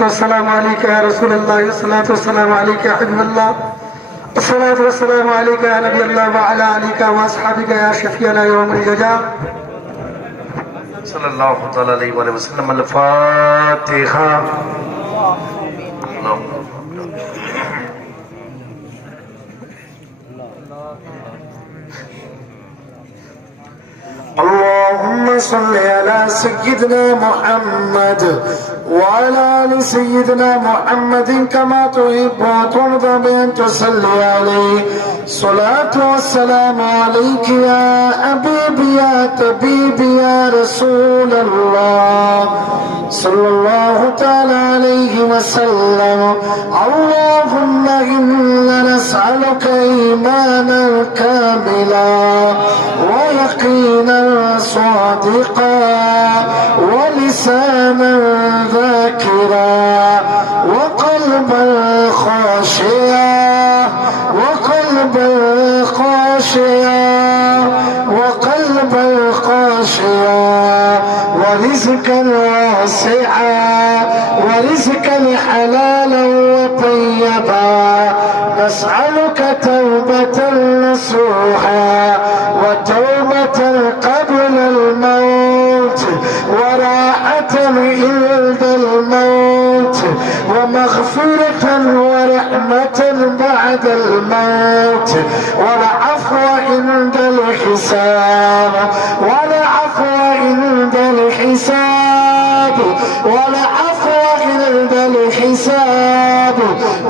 والسلام عليك يا رسول الله، الصلاة والسلام عليك يا حبيب الله، الصلاة والسلام عليك يا نبي الله وعلى آلك وأصحابك يا شفيعنا يوم الجزاء صلى الله عليه وسلم. الفاتحة. اللهم صل على سيدنا محمد وعلى آل سيدنا محمد كما تحب وترضى بأن تصلي عليه. صلاة والسلام عليك يا حبيبي يا طبيبي يا رسول الله صلى الله تعالى عليه وسلم. اللهم إنا نسألك إيمانا كاملا ويقينا صادقا ولسانا ذاكرا وقلبا خاشعا وقلبا خاشعا ورزقا واسعا ورزقا حلالا وطيبا. نسألك توبة نصوحا وتوبة قبل الموت وراحة عند الموت ومغفرة ورحمة بعد الموت والعفو عند الحساب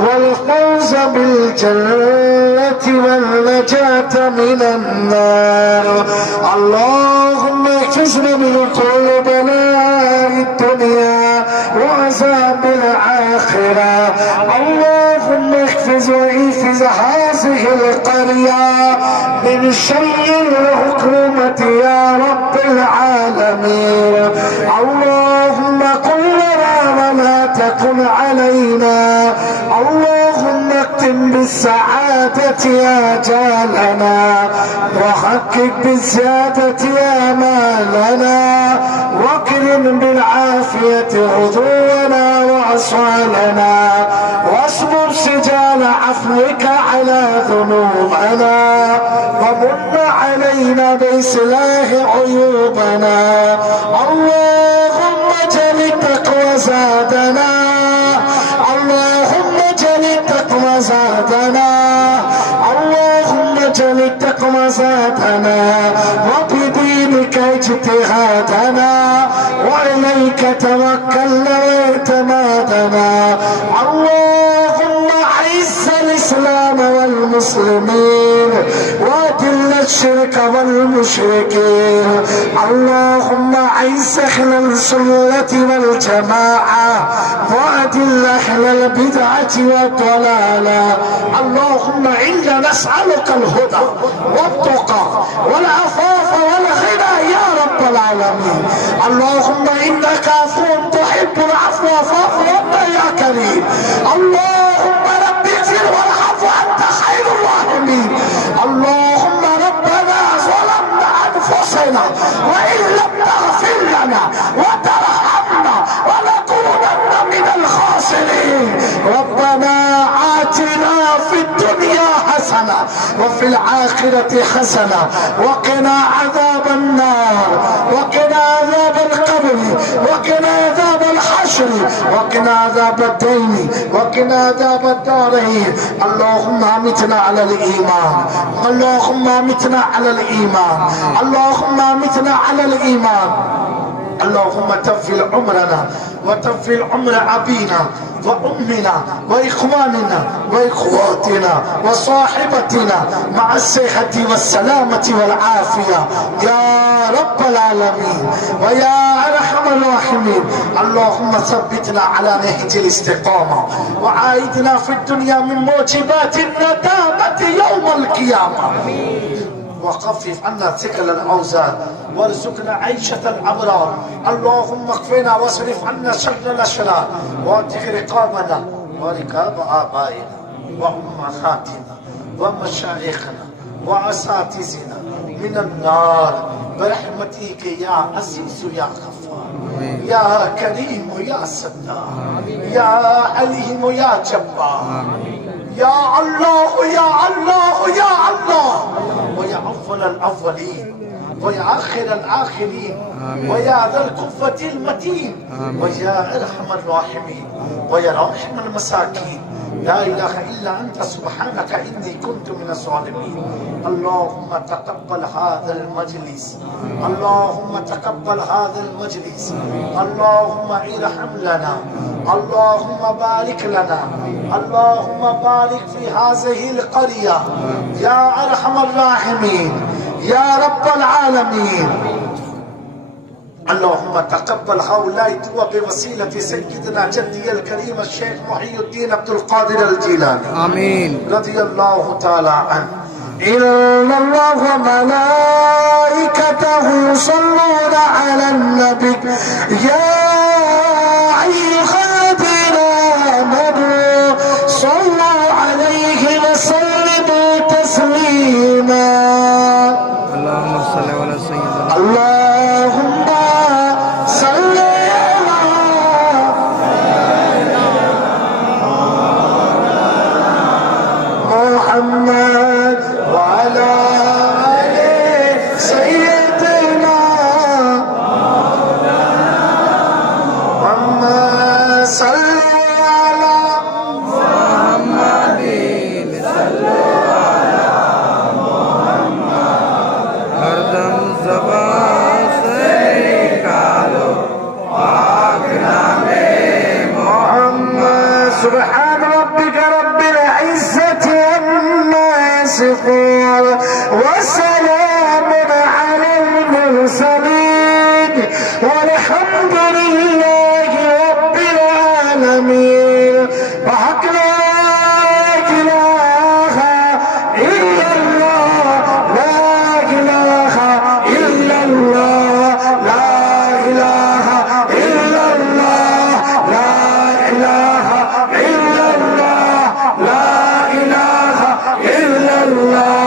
والفوز بالجنة والنجاة من النار. اللهم احفظنا من كل بلاء الدنيا وعذاب الآخرة. اللهم احفظ وإحفظ هذه القرية من شر الحكومة يا رب العالمين. اللهم كن لنا ولا تكن علينا. اللهم اختم بالسعادة آجالنا وحقق بالزيادة آمالنا واكرم بالعافية غدونا وأصالنا واصبر سجال عفوك على ذنوبنا ومن علينا بإصلاح عيوبنا. اللهم اجعل التقوى زادنا، اللهم اجعل التقوى زادنا، اللهم اجعل التقوى زادنا وبدينك اجتهادنا وإليك توكلنا واعتمادنا. اللهم أعز الإسلام والمسلمين وأذل الشرك والمشركين. اللهم أعز أهل السنة والجماعة وأذل أهل البدعة والضلالة. اللهم إنا نسألك الهدى والتقى والعفاف والغنى يا رب العالمين. اللهم إنك عفو تحب العفو فاعف عنا يا كريم. اللهم رب اغفر وارحم وأنت خير الراحمين. اللهم ربنا ظلمنا أنفسنا وإن لم تغفر لنا وترحمنا ولنكونن من الخاسرين. ربنا آتنا في الدنيا حسنة وفي الآخرة حسنة وقنا عذاب النار وقنا عذاب القبر وقنا عذاب الحشر وقنا عذاب الدين وقنا عذاب الدارين. اللهم أمتنا على الإيمان. اللهم أمتنا على الإيمان. اللهم أمتنا على الإيمان. اللهم تفل عمرنا وتفل عمر أبينا وأمنا وإخواننا وإخواتنا وصاحبتنا مع الصحة والسلامة والعافية يا رب العالمين ويا أرحم الراحمين. اللهم ثبتنا على نهج الاستقامة وعايدنا في الدنيا من موجبات الندامة يوم القيامة. وخفف عنا ثقل الأوزار وارزقنا عيشة الأبرار. اللهم اكفنا واصرف عنا شر الأشرار واعتق رقابنا ورقاب آبائنا وأمهاتنا ومشايخنا وأساتذتنا من النار برحمتك يا عزيز يا غفار يا كريم يا ستار يا عليم يا جبار يا الله يا الله يا الله ويا أول الأولين ويا آخر الآخرين ويا ذا الكفة المتين ويا أرحم الراحمين ويا راحم المساكين. لا إله إلا أنت سبحانك إني كنت من الظالمين. اللهم تقبل هذا المجلس. اللهم تقبل هذا المجلس. اللهم ارحم لنا. اللهم بارك لنا. اللهم بارك في هذه القرية يا أرحم الراحمين يا رب العالمين. اللهم تقبل هؤلاء الدعاء بوسيلة سيدنا جدي الكريم الشيخ محي الدين عبد القادر الجيلاني آمين رضي الله تعالى عنه. إن الله وملائكته يصلون على النبي يا أيها الذين آمنوا صلوا عليه وسلموا تسليما. اللهم صل على سيدنا اللهم صل على محمد وعلى آل سيدنا محمد صل على محمد صلوا على محمد हरदम ज़बान से निकालो पाक नामे मोहम्मद। सुब्हान रब्बिका रब्बिल इज़्ज़ति अम्मा यसिफून व सलामुन अलल मुरसलीन वल्हम्दुलिल्लाहि रब्बिल आलमीन। हक़ ला इलाहा इल्लल्लाह ला इलाहा इल्लल्लाह ला इलाहा इल्लल्लाह ला इलाहा इल्लल्लाह ला इलाहा इल्लल्लाह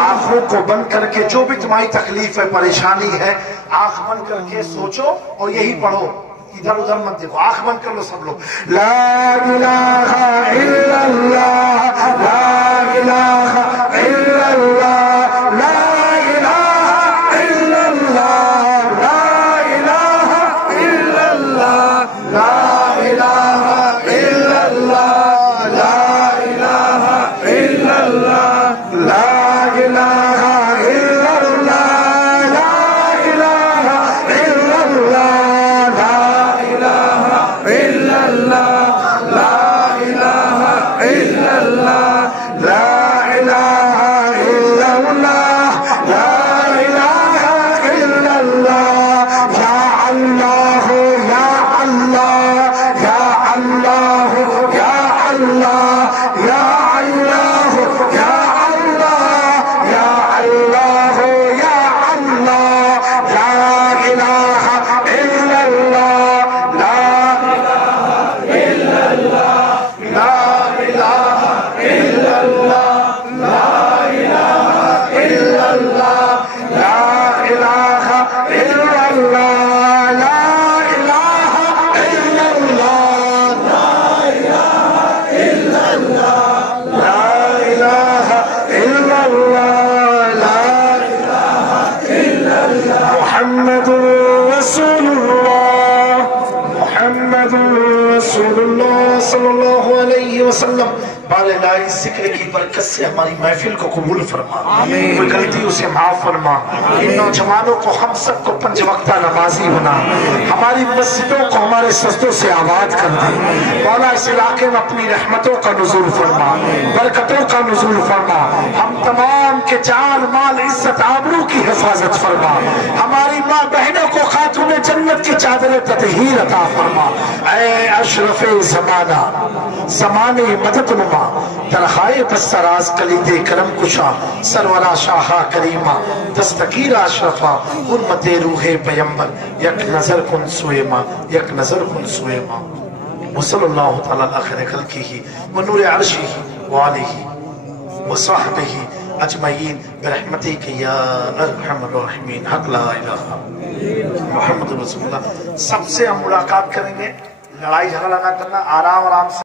आंखों को बंद करके जो भी तुम्हारी तकलीफ है, परेशानी है, आंख बंद करके सोचो और यही पढ़ो, इधर उधर मत देखो, आंख बंद कर लो सब लोग। ला इलाहा इल्लल्लाह, ला इलाहा इल्लल्लाह, ला इलाहा इल्लल्लाह, ला इलाहा इल्लल्लाह, ला इलाहा इल्लल्लाह, ला इलाहा इल्लल्लाह, ला इलाहा इल्लल्लाह, ला इलाहा इल्लल्लाह, ला इलाहा इल्लल्लाह, ला इलाहा इल्लल्लाह, ला इलाहा इल्लल्लाह, ला इलाहा इल्लल्लाह, या अल्लाह या अल्लाह या अल्लाह या अल्लाह या अल्लाह या अल्लाह या अल्लाह या अल्लाह, ला इलाहा इल्लल्लाह, ला इलाहा इल्लल्लाह, ला इलाहा इल्लल्लाह, ला इलाहा इल्लल्लाह, ला इलाहा इल्लल्लाह, ला इलाहा इल्लल्लाह, ला इलाहा इल्लल्लाह, ला इलाहा इल्लल्लाह, मुहम्मदुर रसूलुल्लाह, मुहम्मदुर रसूलुल्लाह सल्लल्लाहु अलैहि वसल्लम। बाले जिक्र की बरकत से हमारी महफिल को कबूल फरमा, कोई गलती उसे माफ फरमा, इन नौजवानों को हम सबको पंज वक्ता नमाजी बना, हमारी मस्जिदों को हमारे सजदों से आबाद कर दे। मौला इस इलाके में अपनी रहमतों का नुज़ूल फरमा, बरकतों का नुज़ूल फरमा, हम तमाम के जान माल इज्जत आबरू की हिफाजत फरमा, हमारी माँ बहनों को खातून जन्नत की चादर ततहीर अता फरमा। ऐ अशरफ ज़माना ज़माने मदद नुमा, तरहाए बसराज कलीदे करम कुशा, सरवरा शाहा करीमा दस्तगीर अशरफा, उम्मते रूहे पैगंबर, यक नजर कुन सुएमा, यक नजर कुन सुएमा। वसल्लल्लाहु तआला अला खैर खल्किही व नूर अर्शिही व आलिही व सहबिही अजमईन बिरहमतिक या अरहमर राहिमीन। हक ला इलाहा मुहम्मद रसूलुल्लाह। सबसे हम मुलाकात करेंगे, लड़ाई झगड़ा ना करना, आराम आराम से।